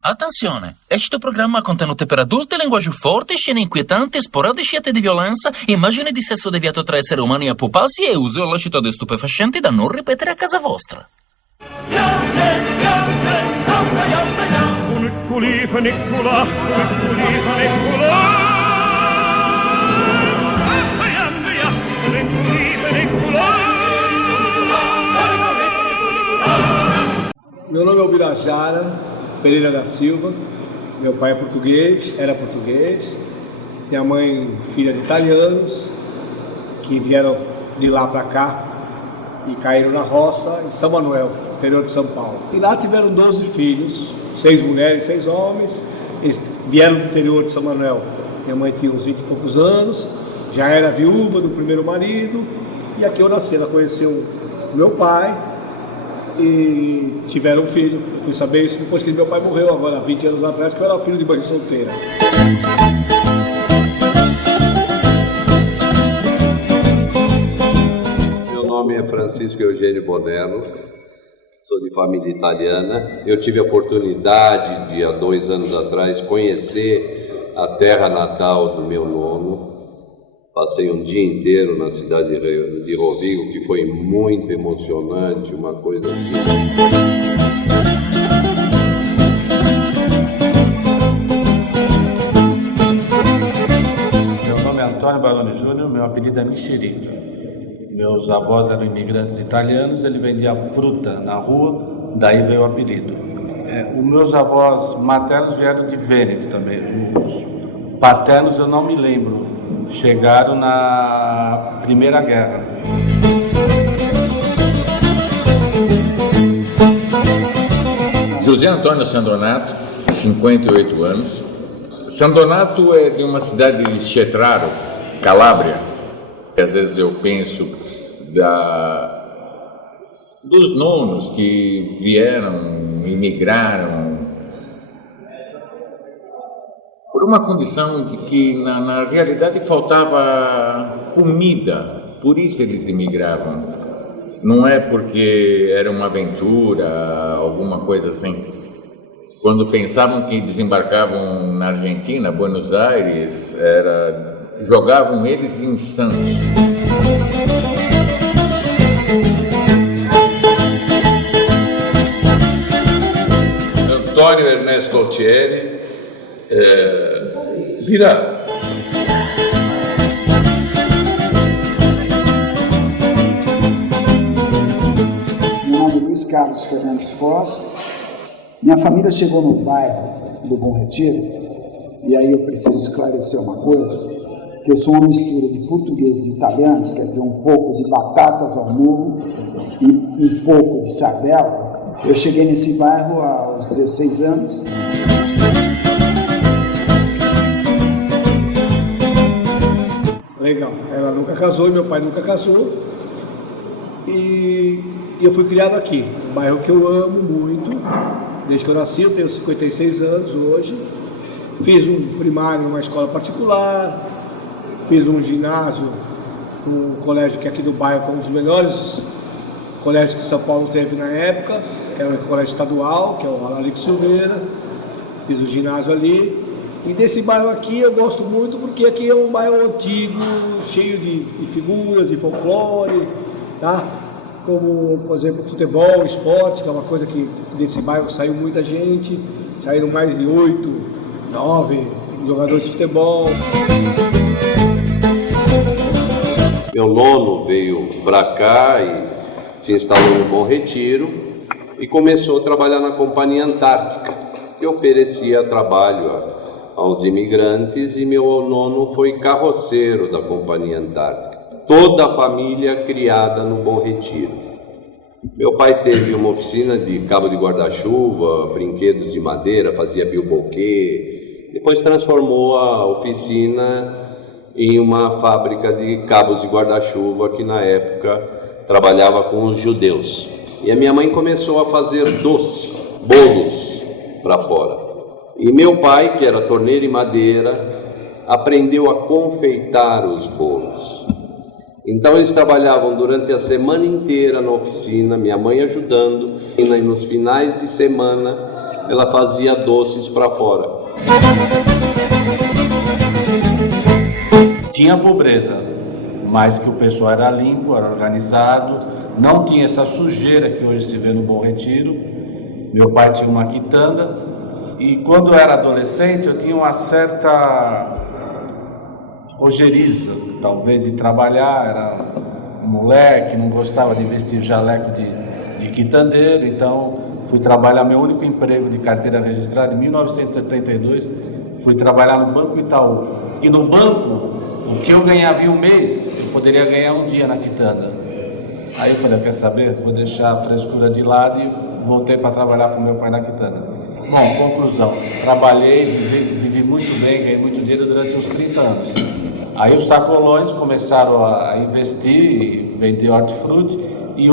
Attenzione, este programma ha contenuti per adulti, linguaggio forte, scene inquietanti, sporadici atti di violenza, immagini di sesso deviato tra esseri umani a pupazzi e uso illecito di stupefacenti da non ripetere a casa vostra. Meu nome é Ubirajara Pereira da Silva, meu pai é português, era português, minha mãe filha de italianos que vieram de lá para cá e caíram na roça em São Manuel, interior de São Paulo. E lá tiveram 12 filhos, 6 mulheres, 6 homens, eles vieram do interior de São Manuel. Minha mãe tinha uns 20 e poucos anos, já era viúva do primeiro marido e aqui eu nasci, ela conheceu o meu pai e tiveram um filho. Eu fui saber isso depois que meu pai morreu, agora 20 anos atrás, que eu era filho de mãe solteira. Meu nome é Francisco Eugênio Bonello, sou de família italiana. Eu tive a oportunidade de, há 2 anos atrás, conhecer a terra natal do meu nono. Passei um dia inteiro na cidade de Rovigo, que foi muito emocionante, uma coisa assim. Meu nome é Antônio Baroni Júnior, meu apelido é Mexerica. Meus avós eram imigrantes italianos, ele vendia fruta na rua, daí veio o apelido. Os meus avós maternos vieram de Vêneto também. Os paternos eu não me lembro. Chegaram na Primeira Guerra. José Antônio Sandonato, 58 anos. Sandonato é de uma cidade de Cetraro, Calábria. Às vezes eu penso dos nonos que vieram, imigraram, por uma condição de que na realidade faltava comida, por isso eles imigravam. Não é porque era uma aventura, alguma coisa assim. Quando pensavam que desembarcavam na Argentina, Buenos Aires, jogavam eles em Santos. Antônio Ernesto Altieri, Virá. Meu nome é Luiz Carlos Fernandes Foz. Minha família chegou no bairro do Bom Retiro, e aí eu preciso esclarecer uma coisa, que eu sou uma mistura de portugueses e italianos, quer dizer, um pouco de batatas ao molho e um pouco de sardela. Eu cheguei nesse bairro aos 16 anos. Legal, ela nunca casou e meu pai nunca casou. E eu fui criado aqui, um bairro que eu amo muito. Desde que eu nasci, eu tenho 56 anos hoje. Fiz um primário numa escola particular, fiz um ginásio num colégio que é aqui do bairro, que é um dos melhores colégios que São Paulo teve na época, que era um colégio estadual, que é o Alarico Silveira. Fiz o ginásio ali. E desse bairro aqui eu gosto muito porque aqui é um bairro antigo, cheio de figuras, de folclore, tá? Como, por exemplo, futebol, esporte, que é uma coisa que desse bairro saiu muita gente, saíram mais de 8, 9 jogadores de futebol. Meu nono veio para cá e se instalou no Bom Retiro e começou a trabalhar na Companhia Antártica, que oferecia trabalho aos imigrantes, e meu nono foi carroceiro da Companhia Antártica. Toda a família criada no Bom Retiro. Meu pai teve uma oficina de cabo de guarda-chuva, brinquedos de madeira, fazia bilboquê. Depois transformou a oficina em uma fábrica de cabos de guarda-chuva que na época trabalhava com os judeus. E a minha mãe começou a fazer bolos para fora. E meu pai, que era torneiro em madeira, aprendeu a confeitar os bolos. Então eles trabalhavam durante a semana inteira na oficina, minha mãe ajudando, e nos finais de semana ela fazia doces para fora. Tinha pobreza, mas que o pessoal era limpo, era organizado, não tinha essa sujeira que hoje se vê no Bom Retiro. Meu pai tinha uma quitanda e quando eu era adolescente eu tinha uma certa ojeriza, talvez, de trabalhar. Era um moleque, não gostava de vestir jaleco de quitandeiro, então fui trabalhar, meu único emprego de carteira registrada em 1972, fui trabalhar no Banco Itaú. E no banco, o que eu ganhava em um mês, eu poderia ganhar um dia na quitanda. Aí eu falei, quer saber? Vou deixar a frescura de lado e voltei para trabalhar com meu pai na quitanda. Bom, conclusão, trabalhei, vivi muito bem, ganhei muito dinheiro durante uns 30 anos. Aí os sacolões começaram a investir, vender hortifruti e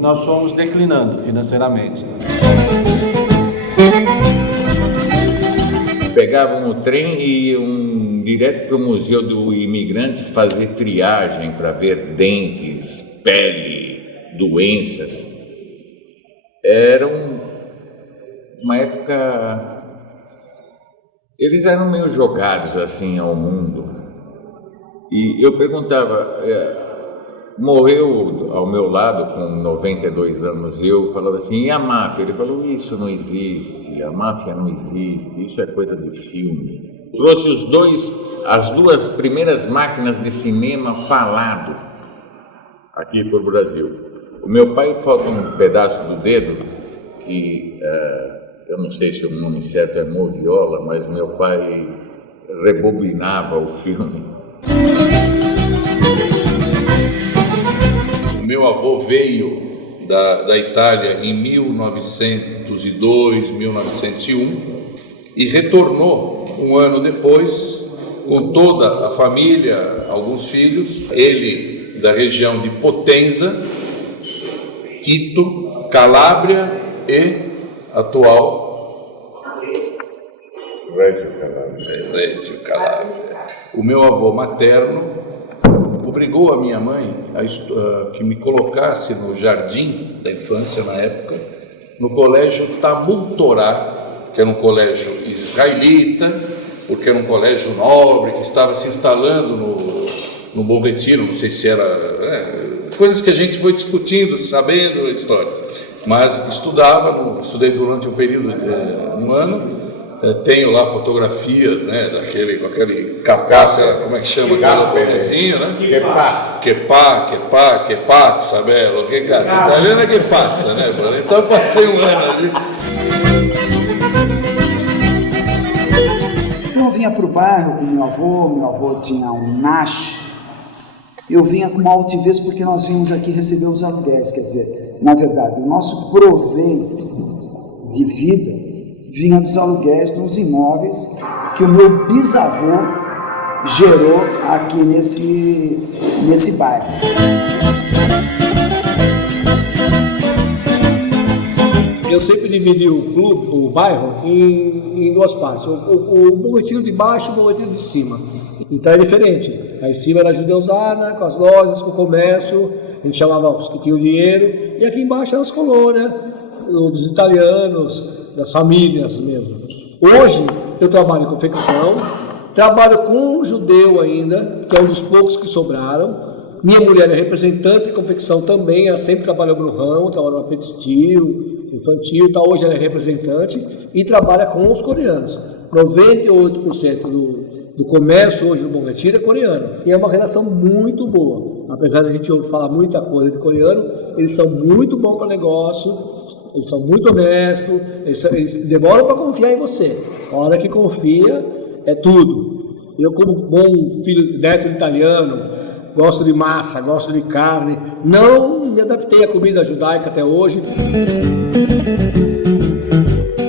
nós fomos declinando financeiramente. Pegavam o trem e iam direto para o Museu do Imigrante fazer triagem para ver dentes, pele, doenças. Era uma época... Eles eram meio jogados assim ao mundo. E eu perguntava, morreu ao meu lado com 92 anos, eu falava assim, e a máfia? Ele falou, isso não existe, a máfia não existe, isso é coisa de filme. Trouxe as duas primeiras máquinas de cinema falado aqui para o Brasil. O meu pai falta um pedaço do dedo, que eu não sei se o nome certo é moviola, mas meu pai rebobinava o filme. O meu avô veio da Itália em 1902, 1901 e retornou um ano depois com toda a família, alguns filhos, ele da região de Potenza, Quito, Calábria e atual Reggio Calabria. O meu avô materno obrigou a minha mãe que me colocasse no jardim da infância na época, no colégio Talmud Torá, que era um colégio israelita, porque era um colégio nobre que estava se instalando no Bom Retiro, não sei se era... coisas que a gente foi discutindo, sabendo histórias. Mas estudei durante um período, um ano. Tenho lá fotografias, né, com aquele capaça, como é que chama aquele pezinho, né? Que pazza, bello, que cazzo, italiano é que pazza, né? Então eu passei um ano ali. Então eu vinha para o bairro com meu avô tinha um Nash. Eu vinha com uma altivez porque nós vínhamos aqui receber os aluguéis, quer dizer, na verdade, o nosso proveito de vida vinha dos aluguéis dos imóveis que o meu bisavô gerou aqui nesse bairro. Eu sempre dividi o bairro em duas partes, o Bom Retiro de baixo e o Bom Retiro de cima. Então é diferente, aí em cima era a judeusada, com as lojas, com o comércio, a gente chamava os que tinham dinheiro, e aqui embaixo eram as colônias, dos italianos, das famílias mesmo. Hoje eu trabalho em confecção, trabalho com um judeu ainda, que é um dos poucos que sobraram. Minha mulher é representante de confecção também, ela sempre trabalhou no ramo, trabalhou na textil, infantil, tá? Hoje ela é representante e trabalha com os coreanos. 98% do comércio hoje no Bom Retiro é coreano. E é uma relação muito boa. Apesar de a gente ouvir falar muita coisa de coreano, eles são muito bons para negócio. Eles são muito honestos, eles demoram para confiar em você. A hora que confia, é tudo. Eu, como bom filho neto de italiano, gosto de massa, gosto de carne, não me adaptei à comida judaica até hoje.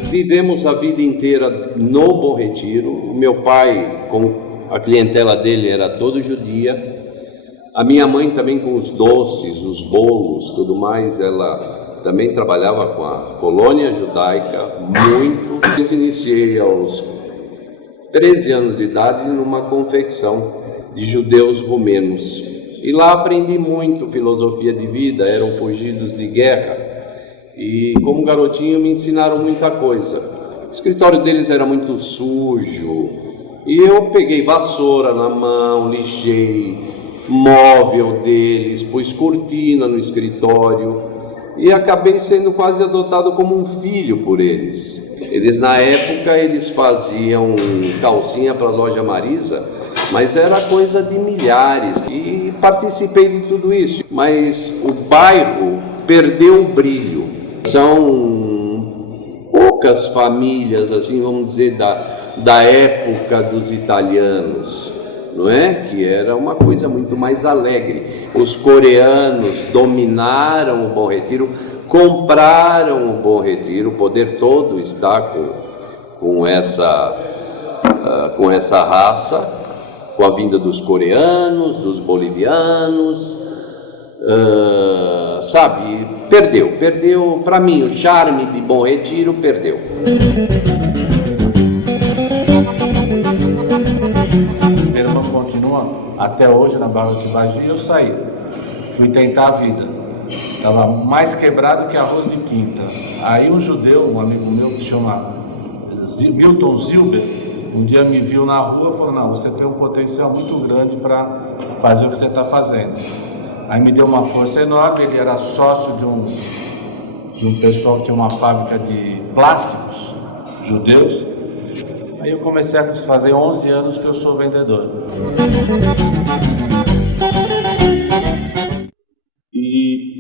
Vivemos a vida inteira no Bom Retiro. O meu pai, com a clientela dele, era todo judia. A minha mãe também com os doces, os bolos, tudo mais, ela... também trabalhava com a colônia judaica muito. Eu iniciei aos 13 anos de idade numa confecção de judeus romenos. E lá aprendi muito filosofia de vida, eram fugidos de guerra. E como garotinho me ensinaram muita coisa. escritório deles era muito sujo e eu peguei vassoura na mão, lixei móvel deles, pus cortina no escritório e acabei sendo quase adotado como um filho por eles. Eles, na época, eles faziam calcinha para a loja Marisa, mas era coisa de milhares e participei de tudo isso. Mas o bairro perdeu o brilho. São poucas famílias, assim, vamos dizer, da época dos italianos, não é? Que era uma coisa muito mais alegre. Os coreanos dominaram o Bom Retiro, compraram o Bom Retiro, o poder todo está com essa raça, com a vinda dos coreanos, dos bolivianos, sabe? Perdeu, para mim, o charme de Bom Retiro perdeu. Meu irmão continua até hoje na Barra do Tibagi e eu saí. Fui tentar a vida. Estava mais quebrado que arroz de quinta. Aí um judeu, um amigo meu que se chama Milton Zilber, um dia me viu na rua e falou: não, você tem um potencial muito grande para fazer o que você está fazendo. Aí me deu uma força enorme. Ele era sócio de um pessoal que tinha uma fábrica de plásticos judeus. Aí eu comecei a fazer 11 anos que eu sou vendedor. E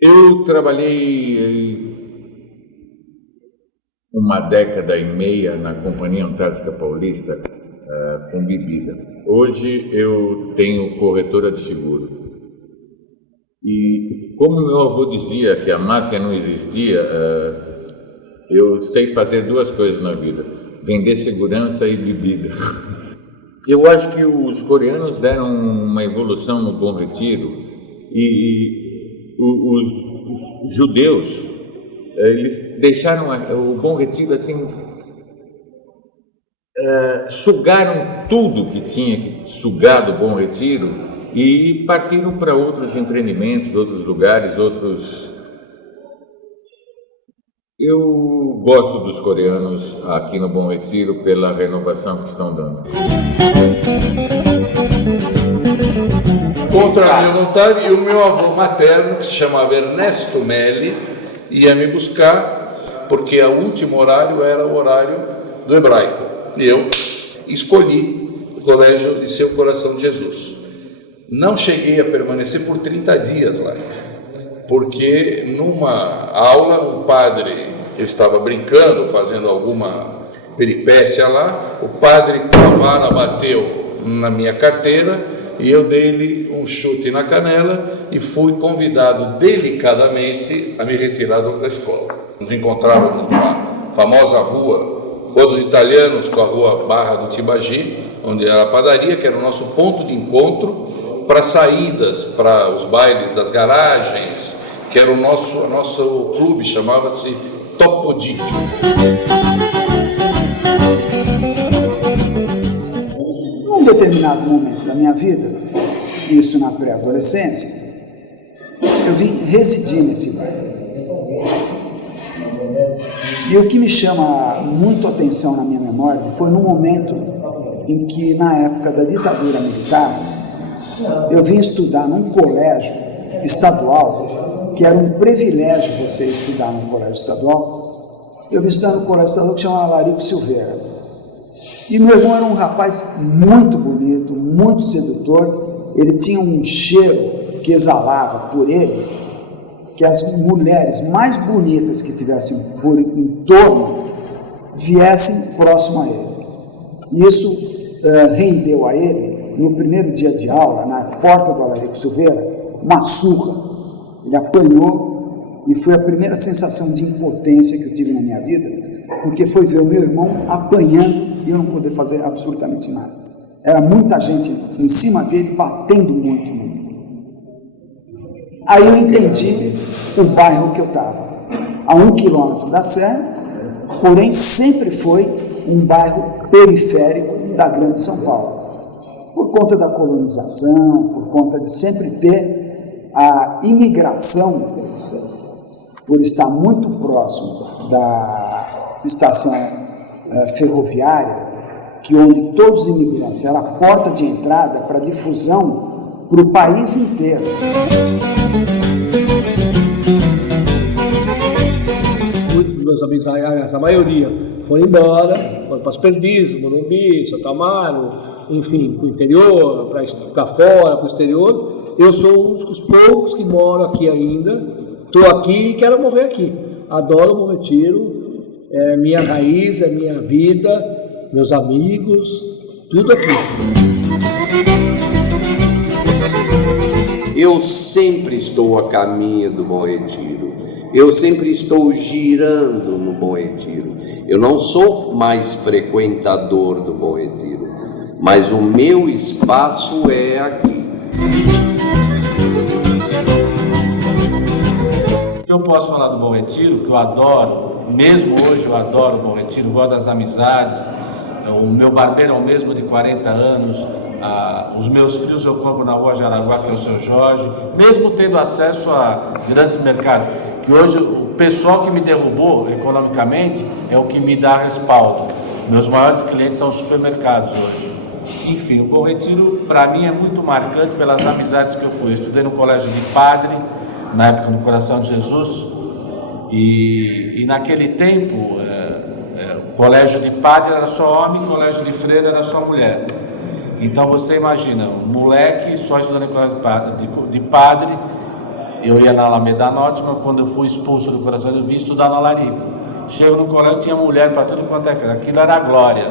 eu trabalhei uma década e meia na Companhia Antártica Paulista com bebida. Hoje eu tenho corretora de seguro. E como meu avô dizia que a máfia não existia, eu sei fazer duas coisas na vida: vender segurança e bebida. Eu acho que os coreanos deram uma evolução no Bom Retiro e os judeus, eles deixaram o Bom Retiro assim, sugaram tudo que tinha que sugar do Bom Retiro e partiram para outros empreendimentos, outros lugares, outros... Eu gosto dos coreanos aqui no Bom Retiro pela renovação que estão dando. Contra a minha vontade, e o meu avô materno, que se chamava Ernesto Melli, ia me buscar, porque o último horário era o horário do hebraico. E eu escolhi o colégio Liceu Coração de Jesus. Não cheguei a permanecer por 30 dias lá, porque numa aula o padre, eu estava brincando, fazendo alguma peripécia lá, o padre com a vara bateu na minha carteira e eu dei-lhe um chute na canela e fui convidado delicadamente a me retirar da escola. Nos encontrávamos numa famosa rua, Rua dos Italianos, com a rua Barra do Tibagi, onde era a padaria, que era o nosso ponto de encontro para saídas, para os bailes das garagens, que era o nosso clube, chamava-se Topodídio. Num determinado momento da minha vida, isso na pré-adolescência, eu vim residir nesse bairro. E o que me chama muito atenção na minha memória foi num momento em que, na época da ditadura militar, eu vim estudar num colégio estadual, que era um privilégio você estudar num colégio estadual. Eu vim estudar num colégio estadual que chamava Larico Silveira. E meu irmão era um rapaz muito bonito, muito sedutor. Ele tinha um cheiro que exalava por ele, que as mulheres mais bonitas que tivessem por em torno viessem próximo a ele. Isso rendeu a ele, no primeiro dia de aula, na porta do Larico Silveira, uma surra. Ele apanhou e foi a primeira sensação de impotência que eu tive na minha vida, porque foi ver o meu irmão apanhando e eu não poder fazer absolutamente nada. Era muita gente em cima dele, batendo muito nele. Aí eu entendi o bairro que eu estava, a 1 quilômetro da Sé, porém sempre foi um bairro periférico da Grande São Paulo, por conta da colonização, por conta de sempre ter a imigração por estar muito próximo da estação ferroviária, que onde todos os imigrantes, era a porta de entrada para difusão para o país inteiro. Muitos dos meus amigos, a maioria, foram embora, foram para as Perdizes, Morumbi, Santo Amaro, enfim, para o interior, para ficar fora, para o exterior. Eu sou um dos poucos que moro aqui ainda. Estou aqui e quero morrer aqui. Adoro o Bom Retiro, é minha raiz, é minha vida, meus amigos, tudo aqui. Eu sempre estou a caminho do Bom Retiro. Eu sempre estou girando no Bom Retiro. Eu não sou mais frequentador do Bom Retiro, mas o meu espaço é aqui. Eu posso falar do Bom Retiro, que eu adoro, mesmo hoje eu adoro o Bom Retiro, gosto das amizades, o meu barbeiro é o mesmo de 40 anos, os meus frios eu compro na Rua Jaraguá, que é o Seu Jorge, mesmo tendo acesso a grandes mercados, que hoje o pessoal que me derrubou economicamente é o que me dá respaldo. Meus maiores clientes são os supermercados hoje. Enfim, o Bom Retiro para mim é muito marcante pelas amizades que eu fui. Eu estudei no colégio de padre, na época no Coração de Jesus, e naquele tempo o colégio de padre era só homem, o colégio de freira era só mulher. Então você imagina, um moleque só estudando em colégio de padre, eu ia na Alameda Norte, mas quando eu fui expulso do Coração de Jesus, vim estudar na Larico. Chego no colégio, tinha mulher para tudo quanto é, aquilo era a glória.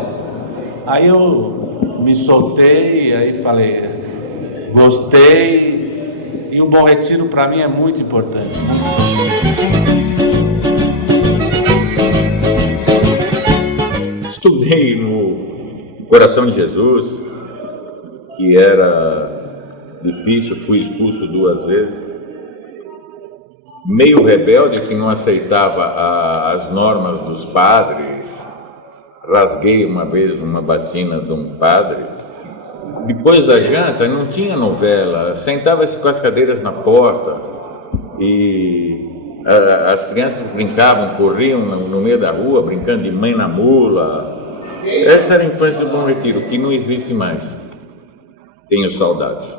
Aí eu me soltei, aí falei, gostei. E o Bom Retiro para mim é muito importante. Estudei no Coração de Jesus, que era difícil, fui expulso 2 vezes. Meio rebelde, que não aceitava as normas dos padres. Rasguei uma vez uma batina de um padre. Depois da janta não tinha novela, sentava-se com as cadeiras na porta e as crianças brincavam, corriam no meio da rua, brincando de mãe na mula. Essa era a infância do Bom Retiro, que não existe mais. Tenho saudades.